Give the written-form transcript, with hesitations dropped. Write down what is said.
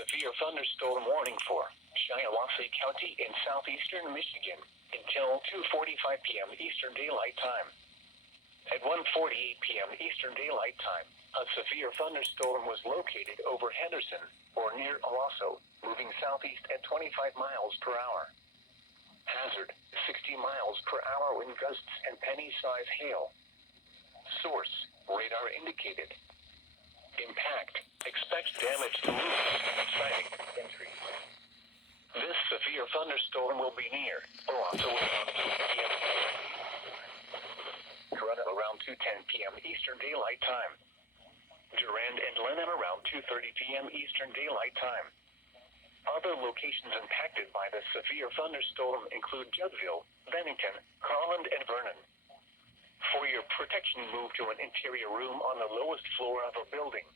severe thunderstorm warning for Shiawasse County in southeastern Michigan until 2:45 p.m. Eastern Daylight Time. At 1:48 p.m. Eastern Daylight Time, a severe thunderstorm was located over Henderson, or near Shiawasse, moving southeast at 25 miles per hour. Hazard, 60 miles per hour wind gusts and penny-size hail. Source, radar indicated. Impact, expect damage to roofs, siding, and trees. This severe thunderstorm will be near Shiawasse around 2 p.m. Corunna around 2:10 p.m. Eastern Daylight Time. Durand and Lenham around 2:30 p.m. Eastern Daylight Time. Other locations impacted by the severe thunderstorm include Judgeville, Bennington, Carland, and Vernon. For your protection, move to an interior room on the lowest floor of a building.